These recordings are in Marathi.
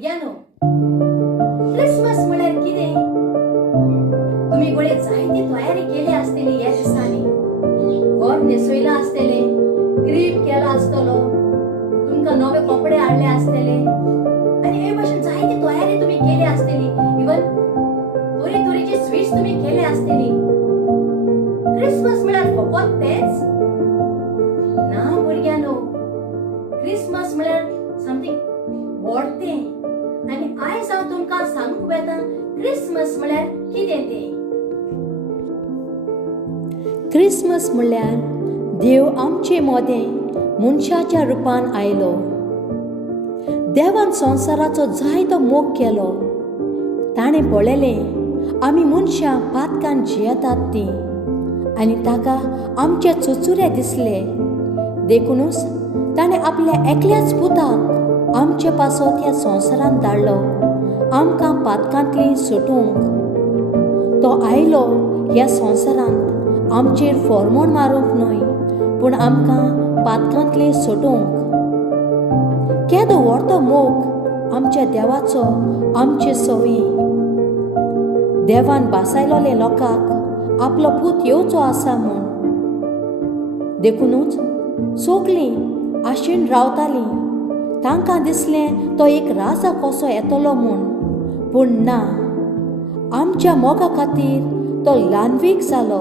भुरग्यांनो, क्रिसमस म्हळ्यार कितें? तुम्ही गोळे जायती तयारी केली आसतली ह्या दिसांनी. घर न्हेसयला आसतले, क्रीप केला आसतलो, तुमकां नवे कपडे हाडले आसतले आनी हे भाशेन जायती तयारी तुम्ही केली आसतली. इवन तरेतरेचे स्वीट्स तुम्ही केले आसतली. क्रिसमस म्हळ्यार फकत तेच? ना भुरग्यांनो, क्रिसमस म्हळ्यार समथींग व्हडतें. आनी आयज हांव तुमकां सांगूंक वेता क्रिसमस म्हळ्यार कितें तें. क्रिसमस म्हळ्यार देव आमचे मोदें मनशाच्या रुपान आयलो. देवान संवसाराचो जायतो मोग केलो. ताणें पळयलें आमी मनशां पातकान जियेतात तीं आनी ताका आमचे चुचुरे दिसले. देखूनच ताणें आपल्या एकल्याच पुताक आमचे पासत ह्या संवसारांत धाडलो आमकां पातकांतली सुटूंक. तो आयलो ह्या संवसारांत आमचेर फॉर्मोन मारूंक न्हय पूण आमकां पातकांतली सुटूंक. केदो व्हडतो मोग आमच्या देवाचो आमचे सोयी. देवान बासायलोले लोकांक आपलो पूत येवचो आसा म्हूण. देखूनच सगळीं आशेन रावतालीं. तांकां दिसलें तो एक राजा कसो येतलो म्हूण, पूण ना, आमच्या मोगा खातीर तो ल्हानवीक जालो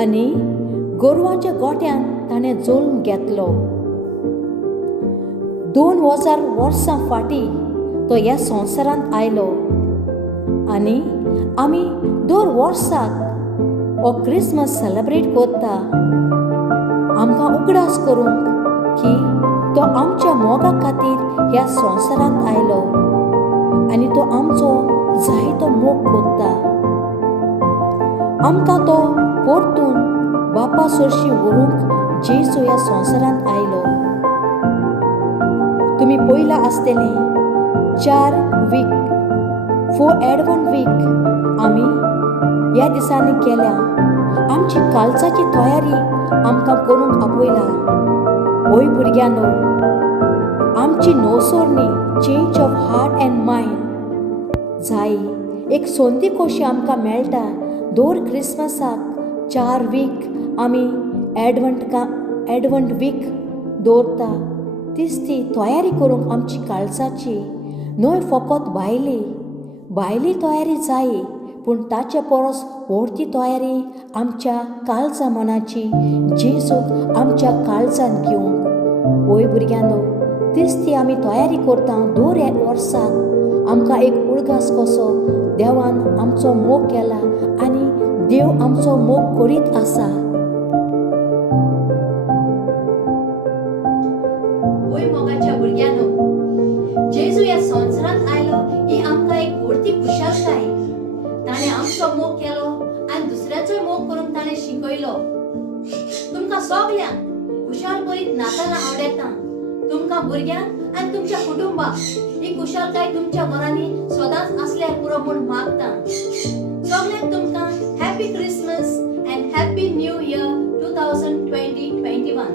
आनी गोरवांच्या गोठ्यान ताणें जोडून घेतलो. 2000 वर्सां फाटीं तो ह्या संवसारांत आयलो आनी आमी दर वर्साक हो क्रिसमस सेलेब्रेट करता. आमकां उगडास करूंक की तो आमच्या मोगा खातीर ह्या संवसारांत आयलो आनी तो आमचो जायतो मोग कोत्ता. आमकां तो परतून बापा सरशी व्हरूंक जेजू ह्या संवसारांत आयलो. तुमी पळयलां आसतलें 4 वीक फॉर एडवंट वीक आमी ह्या दिसांनी केल्या. आमची कालचाची तयारी आमकां करूंक आपयला. ओय भुरग्यांनो, आमची नवसोरणी change of heart and mind जाय. एक संदी कशी आमकां मेळटा. दर क्रिसमसाक 4 वीक आमी एडवंट वीक दवरता. तीच ती तयारी करूंक आमची काळजाची न्हय फकत भायली तयारी जाय पूण ताचे परस व्हडती तयारी आमच्या काळजा मनाची जेजूक आमच्या काळजान घेवंक. ओय भुरग्यांनो, तीच ती आमी तयारी करता दर वर्साक. आमकां एक उडगास कसो देवान आमचो मोग केला आनी देव आमचो मोग करीत आसा. ओय मोगाच्या भुरग्यांनो, जेजू ह्या संवसारांत आयलो ही आमकां एक व्हडती खुशालकाय. ताणें आमचो मोग केलो आनी दुसऱ्याचोय मोग करूंक ताणें शिकयलो. तुमकां सगल्यांक खुशाल करीत नातालां आवडेता. तुमकां भुरग्यांक आनी तुमच्या कुटुंबाक ही खुशालकाय तुमच्या घरांनी सदांच आसल्यार पुरो म्हूण मागता. सगल्यांक तुमकां happy Christmas end happy new year 2020-21.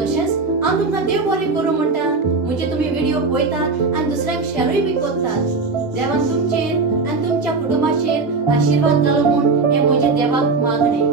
तशेंच हांव तुमकां देव बरें करूं म्हणटा. म्हणजे तुम्ही व्हिडिओ पळयतात आनी दुसऱ्यांक शेअरूय बी करतात. देवान तुमचेर आनी तुमच्या कुटुंबाचेर आशिर्वाद घालो म्हूण हें म्हजें देवाक मागणें.